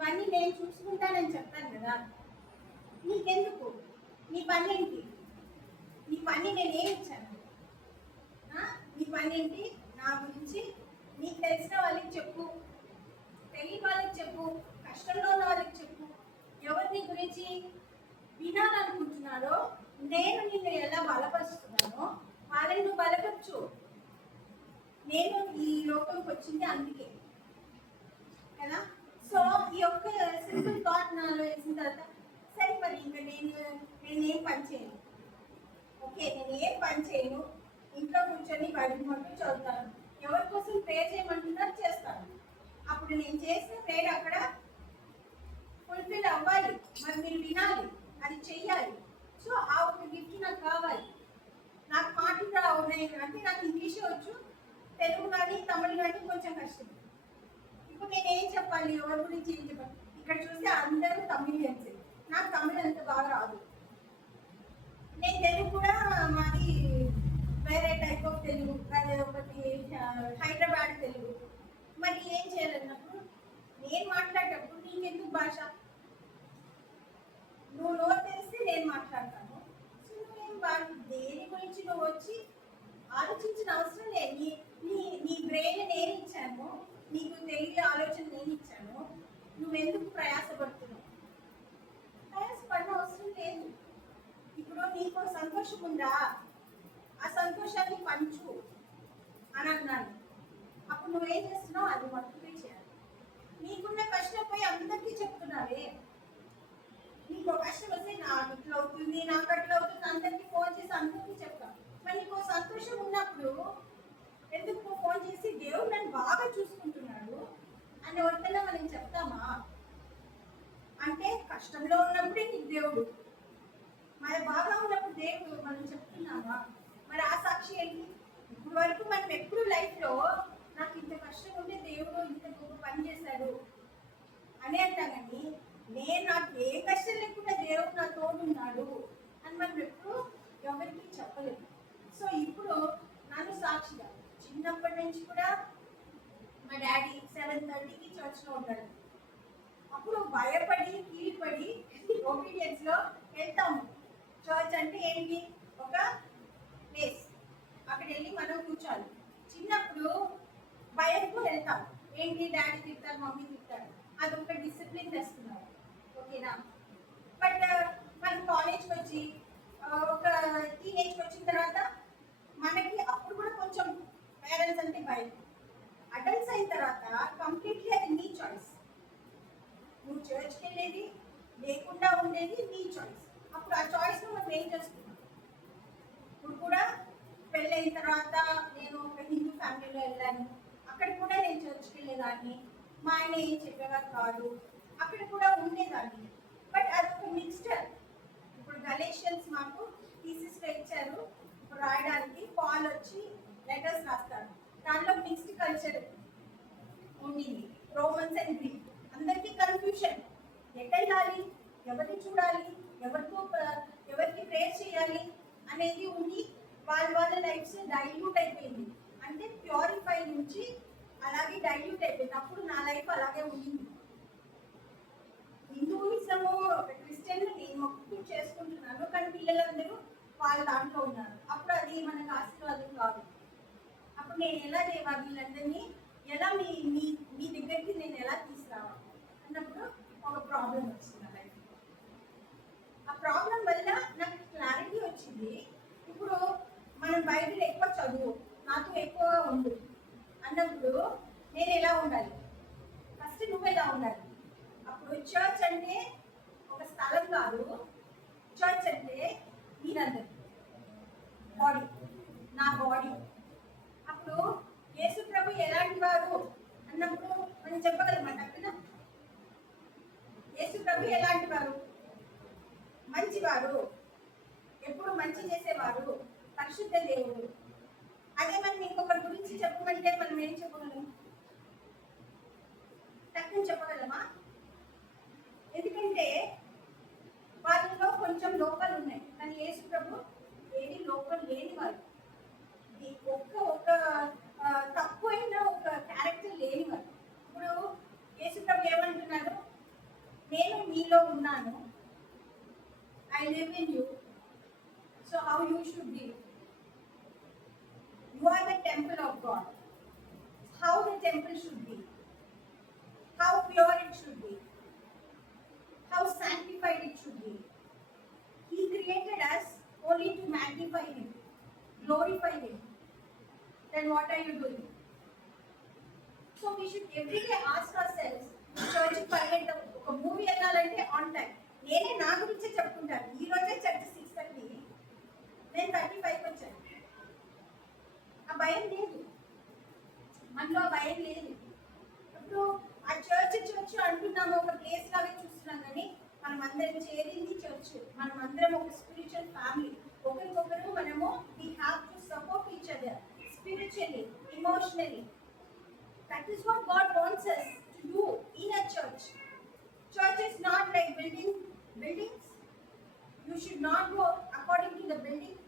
ఇవన్నీ నేను చూసుకుంటానని చెప్తాను కదా. నీకెందుకు? నీ పని ఏంటి? నీ పని నేనేమి ఇచ్చాను? నీ పని ఏంటి? నా గురించి నీకు తెలిసిన వాళ్ళకి చెప్పు, తెలియని వాళ్ళకి చెప్పు, కష్టంలో ఉన్న వాళ్ళకి చెప్పు. ఎవరు నీ గురించి వినాలనుకుంటున్నారో, నేను నిన్ను ఎలా బలపరుస్తున్నానో వాళ్ళని నువ్వు బలపరచు. నేను ఈ లోకంకి వచ్చింది అందుకే కదా. సో ఈ యొక్క సింపుల్ థాట్ నాలో వేసిన తర్వాత, సరే మరి ఇంకా నేనేం పని చేయను. ఓకే, నేను ఏం పని చేయను, ఇంట్లో కూర్చొని బైబిల్ మొత్తం చదువుతాను. ఎవరి కోసం ప్రేయర్ చేయమంటున్నారు చేస్తాను. అప్పుడు నేను చేసిన ప్రేయర్ అక్కడ ఫుల్ఫిల్ అవ్వాలి. మరి మీరు వినాలి, అది చెయ్యాలి. సో ఆ ఒక గిఫ్ట్ నాకు కావాలి. నాకు మాటలు రావు, అంటే నాకు ఇంగ్లీష్ వచ్చు, తెలుగు కానీ తమిళ కానీ కొంచెం కష్టం. ఇప్పుడు నేను ఏం చెప్పాలి, ఎవరి గురించి ఏం చెప్పాలి? ఇక్కడ చూస్తే అందరూ తమిళియన్స్, నాకు తమిళ అంత బాగా రాదు. నేను తెలుగు కూడా మాది వేరే టైప్ ఆఫ్ తెలుగు, అదే ఒకటి హైదరాబాద్ తెలుగు. మరి ఏం చేయాలన్నప్పుడు నేను మాట్లాడేటప్పుడు నీకెందుకు భాష? నువ్వు నోరు తెలిస్తే నేను మాట్లాడతాను. సో నువ్వేం దేని గురించి నువ్వు వచ్చి ఆలోచించిన అవసరం లేదు. నీ బ్రెయిన్ నేను ఇచ్చాను, నీకు తెలియ ఆలోచన నేను ఇచ్చాను. నువ్వెందుకు ప్రయాసపడుతున్నావు? ప్రయాసపడిన అవసరం లేదు. ఇప్పుడు నీకు సంతోషం ఉందా, ఆ సంతోషాన్ని పంచు అని అన్నాను. అప్పుడు నువ్వేం చేస్తున్నావు? అది మట్టుకే చేయాలి. నీకున్న కష్టం పోయి అందరికీ చెప్తున్నావే. నీకు కష్టం వస్తే నాకు ఇట్లా అవుతుంది, నాకు అట్లా అవుతుంది, అందరికీ ఫోన్ చేసి అందరికీ చెప్తాను. మరి నీకు సంతోషం ఉన్నప్పుడు ఎందుకు ఫోన్ చేసి దేవుడు నన్ను బాగా చూసుకుంటున్నాడు అని ఎవరికైనా మనం చెప్తామా? అంటే కష్టంలో ఉన్నప్పుడే నీకు దేవుడు, మరి బాగా ఉన్నప్పుడు దేవుడు మనం చెప్తున్నామా? మరి ఆ సాక్షి ఏంటి? ఇప్పుడు వరకు మనం ఎప్పుడు లైఫ్లో నాకు ఇంత కష్టం ఉంటే దేవుడు ఇంత గొప్ప పని చేశాడు అని అంటాం, కానీ నాకు ఏ కష్టం లేకుండా దేవుడు నా తోడున్నాడు అని మనం ఎప్పుడు ఎవరికి చెప్పలేదు. సో ఇప్పుడు నన్ను సాక్షిగా చిన్నప్పటి నుంచి కూడా మా డాడీ 7:30కి చర్చ్లో ఉంటాడు. అప్పుడు భయపడి కీழ்పడి ఒబీడియన్స్లో వెళ్తాము. చర్చ్ అంటే ఏంటి? ఒక ప్లేస్, అక్కడ వెళ్ళి మనం కూర్చోాలి. చిన్నప్పుడు భయంతో వెళ్తాం. ఏంటి, డాడీ తిట్టారు, మమ్మీ తిట్టారు, అదొక డిసిప్లిన్ తెస్తున్నారు. ఓకేనా? బట్ మనం కాలేజ్కి వచ్చి ఒక టీనేజ్కి వచ్చిన తర్వాత మనకి అప్పుడు కూడా కొంచెం పేరెంట్స్ అంటే భయం. అడల్ట్స్ అయిన తర్వాత కంప్లీట్లీ అది నీ చాయిస్. నువ్వు చర్చ్కి వెళ్ళేది లేకుండా ఉండేది నీ చాయిస్. అప్పుడు ఆ చాయిస్ మనం ఏం చేస్తున్నాం? ఇప్పుడు కూడా పెళ్ళైన తర్వాత నేను ఒక హిందూ ఫ్యామిలీలో వెళ్ళాను. అక్కడ కూడా నేను చర్చ్కి వెళ్ళేదాన్ని. మా ఆయన ఏం చెప్పేవారు కాదు, అక్కడ కూడా ఉండేదాన్ని. బట్ అదొక మిక్స్చర్. ఇప్పుడు గలేషియన్స్ మాకు థీసిస్లో ఇచ్చారు ఇప్పుడు రాయడానికి. పాల్ వచ్చి లెటర్స్ రాస్తాడు, దాంట్లో మిక్స్డ్ కల్చర్ ఉండింది. రోమన్స్ అండ్ గ్రీక్, అందరికీ కన్ఫ్యూషన్. ఎట్లా వెళ్ళాలి, ఎవరిని చూడాలి, ఎవరికి ప్రేయర్ చేయాలి అనేది ఉండి వాళ్ళ లైఫ్స్ డైల్యూట్ అయిపోయింది. అంటే ప్యూరిఫై నుంచి అలాగే డైల్యూట్ అయిపోయింది. అప్పుడు నా లైఫ్ అలాగే ఉండింది. హిందూయిజము క్రిస్టియన్ నేను మొక్కు చేసుకుంటున్నాను, కానీ పిల్లలందరూ వాళ్ళ దాంట్లో ఉన్నారు. అప్పుడు అది మనకు ఆశీర్వాదం కాదు. అప్పుడు నేను ఎలా చేయాలి, వీళ్ళందరినీ ఎలా మీ దగ్గరికి నేను ఎలా తీసుకురావాలి అన్నప్పుడు ఒక ప్రాబ్లం వచ్చింది నా లైఫ్. ఆ ప్రాబ్లం వల్ల నాకు క్లారిటీ వచ్చింది. ఇప్పుడు మనం బైబిల్ ఎక్కువ చదువు, నాతో ఎక్కువగా ఉండు అన్నప్పుడు నేను ఎలా ఉండాలి? ఫస్ట్ నువ్వు ఎలా ఉండాలి? అప్పుడు చర్చ్ అంటే ఒక స్థలం కాదు, చర్చ్ అంటే మీరందరూ బాడీ, నా బాడీ. అప్పుడు యేసు ప్రభు ఎలాంటి వారు అన్నప్పుడు మనం చెప్పగలమాట కదా. యేసు ప్రభు ఎలాంటి వారు? మంచివారు, ఎప్పుడు మంచి చేసేవారు, పరిశుద్ధ దేవుడు. అదే మనం ఇంకొకరి గురించి చెప్పమంటే మనం ఏం చెప్పగలం? తక్కువ చెప్పగలమా? ఎందుకంటే వాళ్ళలో కొంచెం లోపాలు ఉన్నాయి, కానీ యేసు ప్రభు ఏమీ లోపం లేని వారు. ఒక్క తక్కువైన ఒక given you, so how you should live. You are the temple of God. How the temple should be, how pure it should be, how sanctified it should be. He created us only to magnify Him, glorify Him. Then what are you doing? So we should every day ask ourselves, church పరిగెట్ట ఒక movie వెళ్ళాలంటే on time. నేనే నా గురించే చెప్పుకుంటాను. ఈ రోజే church 6:30, నేను 35కి వచ్చాను. ఆ భయం లేదు, మనలో ఆ భయం లేదు. ఇప్పుడు ఆ చర్చ్ అంటున్నాము, ఒక ప్లేస్ లాగా చూస్తున్నాం, కానీ మనం అందరం చేరింది చర్చ్. మనం అందరం ఒక స్పిరిచువల్ ఫ్యామిలీ. ఒకరికొకరు మనము we have to support each other spiritually, emotionally. That is what God wants us to do in a church. Church is not like buildings. You should not go according to the building.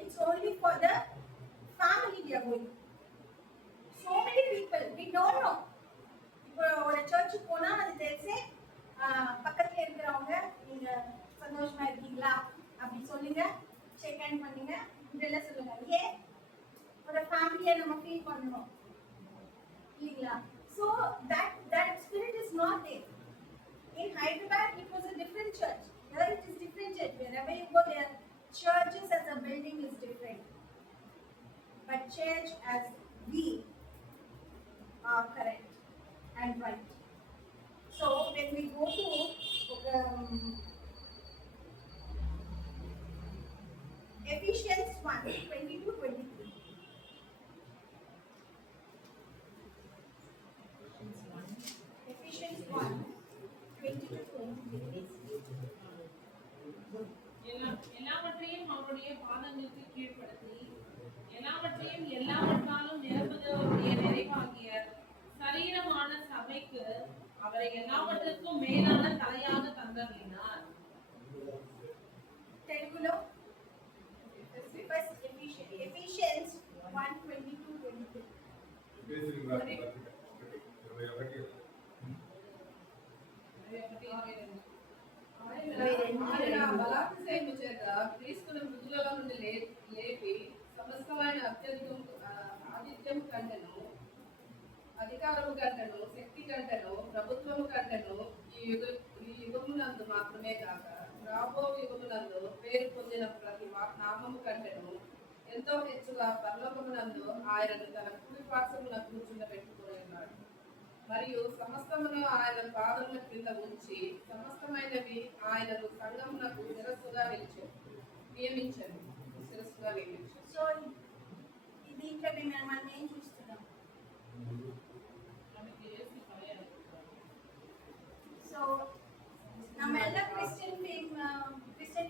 It's only for the family we are going. So many people, we don't know. இப்போ ஒரு சர்ச்சுக்கு போனா அது தெரிஞ்சே பக்கத்துல இருக்கிறவங்க நீங்க சந்தோஷமா இருக்கீங்களா அப்படி சொல்லுங்க, ஷேக் ஹேண்ட் பண்ணுங்க, இப்படியெல்லாம் சொல்லுங்க. ஏன்? ஒரு ஃபேமிலியை நம்ம ஃபீல் பண்ணணும் இல்லைங்களா? So that spirit is not there. In Hyderabad, it was a different church. Here it is different church. Wherever you go, there churches as a building is different. But church as we are correct and right. So when we go to Ephesians 1:22-23. Ephesians 1:22-23. எல்லாவற்றையும் அவருடைய பாதங்களுக்கு கீழ்ப்படுத்தி எல்லாவற்றையும் எல்லாவற்றாலும் நிரப்புதவருடைய நிறைவாகிய சரீரமான சபைக்கு அவரை எல்லாவற்றுக்கும் மேலான தலையாக தந்தருளினார். తెలుగులో Ephesians 1:22-23. ఆయన బలాతిశయము చేత క్రీస్తును మృతులలో నుండి లేపి సమస్తమైన ఆదిత్యము కంటెను, అధికారము కంటెను, శక్తి కంటెను, ప్రభుత్వము కంటెను ఈ యుగమునందు మాత్రమే కాక రాబో యుగమునందు పేరు పొందిన ప్రతి నామము కంటెను ఎంతో హెచ్చుగా పరలోకమునందు ఆయనను తన కుడి పార్శ్వమున కూర్చుండబెట్టుకుని ఉన్నాడు. మరియు సమస్తమును ఆయన పాదముల క్రింద ఉంచి సమస్తమైనవి ఆయనను సంఘమునకు శిరస్సుగా నియమించను. సో దీంట్లో మనం ఏం చూస్తున్నాం? సో நம்ம எல்லா கிறிஸ்டியன்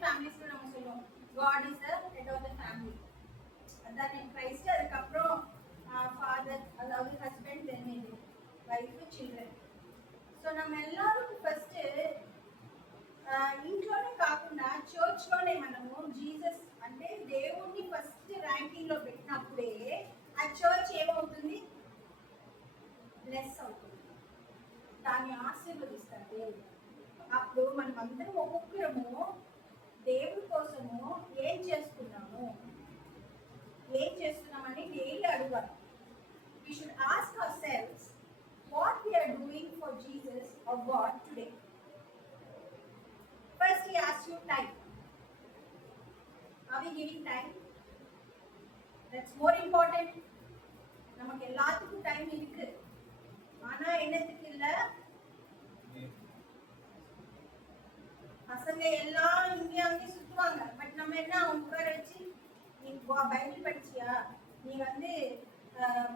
ஃபேமிலிஸ்ல நம்ம சொல்லுவோம் God is the head of the family. அதான் கிரைஸ்ட், அதுக்கப்புறம் ஃபாதர், அதாவது ஹஸ்பண்ட், தென் இது వైఫ్, చిల్డ్రన్. సో நம்ம எல்லாரும் ఫస్ట్ ఇంట్లోనే కాకుండా చర్చ్లోనే మనము జీసస్ అంటే దేవుణ్ణి ఫస్ట్ ర్యాంకింగ్ లో పెట్టినప్పుడే ఆ చర్చ్ ఏమవుతుంది? బ్లెస్ అవుతుంది, దాన్ని ఆశీర్వదిస్తారు దేవుడు. అప్పుడు మనం అందరం ఒక్కొక్కరము దేవుడి కోసము ఏం చేస్తున్నామని డైలీ అడగాలి. We should ask ourselves what we are doing for Jesus or God today. First, He asks you time. Are we giving time? That's more important. நமக்கு எல்லாத்துக்கும் டைம் இருக்கு, ஆனா என்னத்துக்கு இல்ல? பசங்க எல்லாம் இங்கே அங்கே சுத்துவாங்க. பட் நம்ம என்ன உட்கார வச்சு, நீ பைபிள் படிச்சியா, நீ வந்து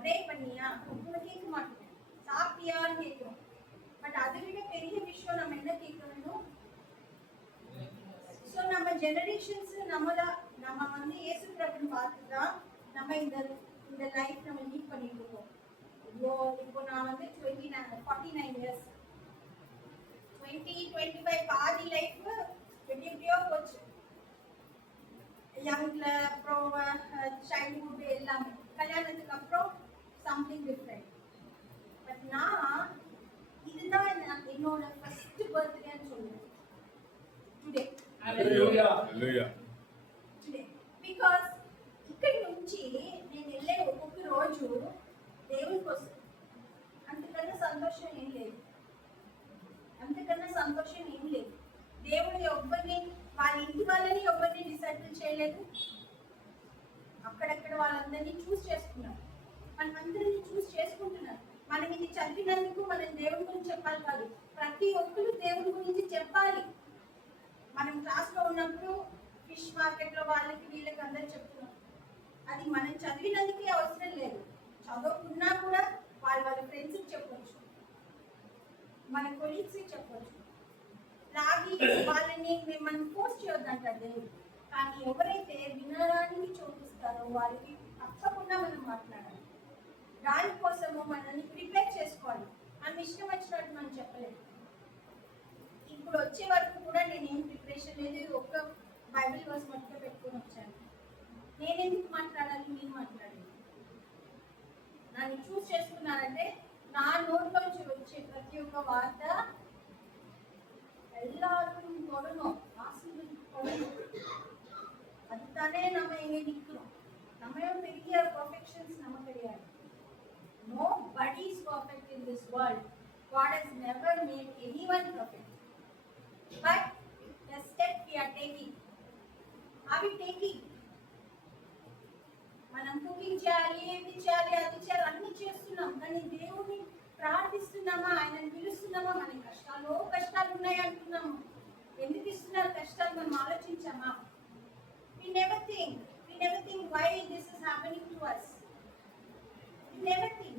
ப்ரே பண்ணியா, உங்களை கேட்க மாட்டோம். சாப்பிட்டியான்னு கேட்கிறோம். பட் அதை விட பெரிய விஷயம் நம்ம என்ன கேட்கணும்? ஸோ நம்ம ஜெனரேஷன்ஸ் நம்ம வந்து இயேசு பிரபுன்னு பார்த்துதான் நம்ம இந்த லைஃப் நம்ம லீட் பண்ணிட்டு இருக்கோம். இப்போ நான் வந்து 49 இயர்ஸ், 20-25 பாதி லைஃப் எப்படியோ போச்சு. யங்ல அப்புறம் சைல்ட்ஹுட் எல்லாமே, கல்யாணத்துக்கு அப்புறம் சம்திங் டிஃப்ரெண்ட். பட் நான் இதுதான் என்னோட ஃபர்ஸ்ட் பர்த்டேன்னு சொல்லுவேன் டுடே. అంతకన్నా సంతోషం ఏం లేదు. దేవుడు ఎవరిని, వాళ్ళ ఇంటి వాళ్ళని ఎవరిని డిసైడ్ చేయలేదు. అక్కడక్కడ వాళ్ళందరినీ చూస్ చేసుకున్నారు. మనం అందరినీ చూస్ చేసుకుంటున్నారు. మనం ఇది చదివినందుకు మనం దేవుడి గురించి చెప్పాలి కాదు, ప్రతి ఒక్కరు దేవుడి గురించి చెప్పాలి. మనం క్లాస్లో ఉన్నప్పుడు ఫిష్ మార్కెట్లో వాళ్ళకి వీళ్ళకి అందరూ చెప్తున్నాం. అది మనం చదివినందుకే అవసరం లేదు, చదువుకున్నా కూడా వాళ్ళ ఫ్రెండ్స్కి చెప్పవచ్చు, మన కొలీగ్స్కి చెప్పవచ్చు. లాగి వాళ్ళని మనం పోస్ట్ చేయొద్దంటారు దేవుడు. కానీ ఎవరైతే వినడానికి చూపిస్తారో వాళ్ళకి తప్పకుండా మనం మాట్లాడాలి. దానికోసము మనల్ని ప్రిపేర్ చేసుకోవాలి. మనం ఇష్టం వచ్చినట్టు మనం చెప్పలేదు. ఇప్పుడు వచ్చే వరకు కూడా నేనేం ప్రిపరేషన్ లేదు, ఒక్క బైబిల్ వర్స్ మట్టుగా పెట్టుకొని వచ్చాను. నేను ఎందుకు మాట్లాడాలి, మీరు మాట్లాడాలి. నన్ను చూస్ చేసుకున్నారంటే నా నోట్లోంచి వచ్చే ప్రతి ఒక్క వార్త எல்லாருக்கும் தொடணும், ஆசீர்வதிக்கு தொடணும். அதுதானே நம்ம இங்க நிற்கிறோம். நம்ம பெரிய பர்ஃபெக்ஷன்ஸ் நம்ம கிடையாது. Nobody is perfect in this world. God has never made anyone perfect. But the step we are taking, are we taking? మనం కుకింగ్ చేయాలి, ఏది చేయాలి, అది చేయాలి, అన్ని చేస్తున్నాం. కానీ దేవుడిని ప్రార్థిస్తున్నామా, ఆయనను పిలుస్తున్నామా? మన కష్టాలు ఉన్నాయి అంటున్నాము. ఎందుకు ఇస్తున్నారు కష్టాలు మనం ఆలోచించామా? We never think why this is happening to us. We never think.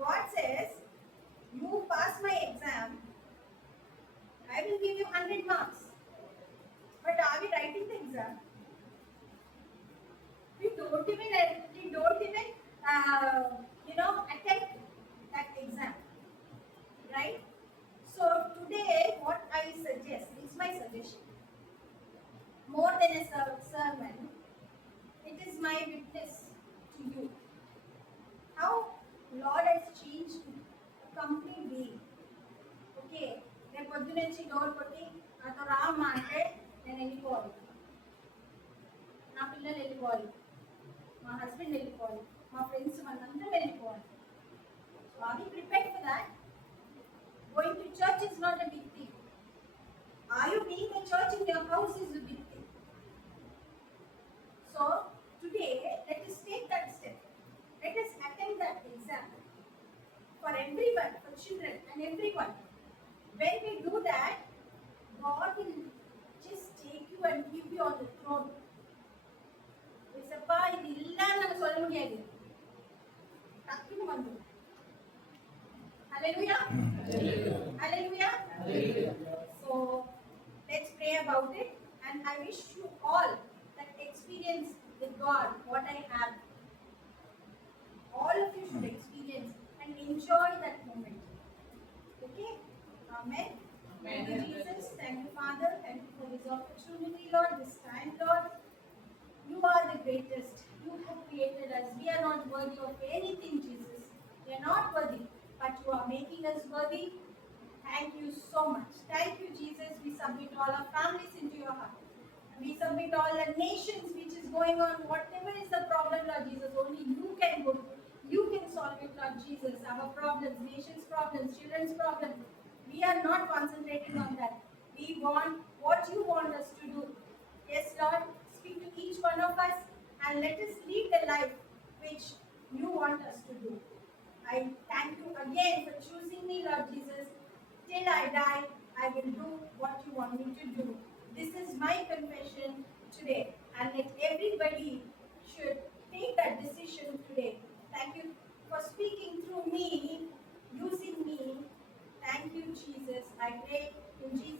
God says, you pass my exam, I will give you 100 marks. But are we writing the exam? We don't even attempt that exam, right? So today what I suggest, it's my suggestion, more than a sermon, it is my witness to you how Lord has changed a complete being. Okay, రేపు పొద్దున నుంచి door కొట్టి నాతో రామ్మా అంటే నేను వెళ్ళిపోవాలి, నా పిల్లలు వెళ్ళిపోవాలి, మా హస్బెండ్ వెళ్ళిపోవాలి, మా ఫ్రెండ్స్ మనందరం వెళ్ళిపోవాలి. So are we prepared for that? Going to church is not a big thing. Are you being a church in your house is a big thing. So today let us take that step. Let us attempt that exam for everyone, for children and everyone. When we do that, God will just take you and keep you on the throne. Isappa idu illa nam solla mudiyadhu, takkinu vandu. Hallelujah. Hallelujah. So let's pray about it, and I wish you all that experience with God what I have. All of you should experience and enjoy that moment. Okay? Amen. Thank you, Jesus. Thank you, Father. Thank you for this opportunity, Lord, this time, Lord. You are the greatest. You who created us. We are not worthy of anything, Jesus. We are not worthy, but you are making us worthy. Thank you so much. Thank you, Jesus. We submit all our families into your heart. We submit all the nations which is going on. Whatever is the problem, Lord Jesus, only you can go. You can solve it, Lord Jesus. Our problems, nations' problems, children's problems. We are not concentrating on that. We want what you want us to do. Yes, Lord, speak to each one of us and let us lead the life which you want us to do. I thank you again for choosing me, Lord Jesus. Till I die, I will do what you want me to do. This is my confession today, and let everybody should take that decision today. Thank you for speaking through me, using me. Thank you, Jesus. I pray in Jesus'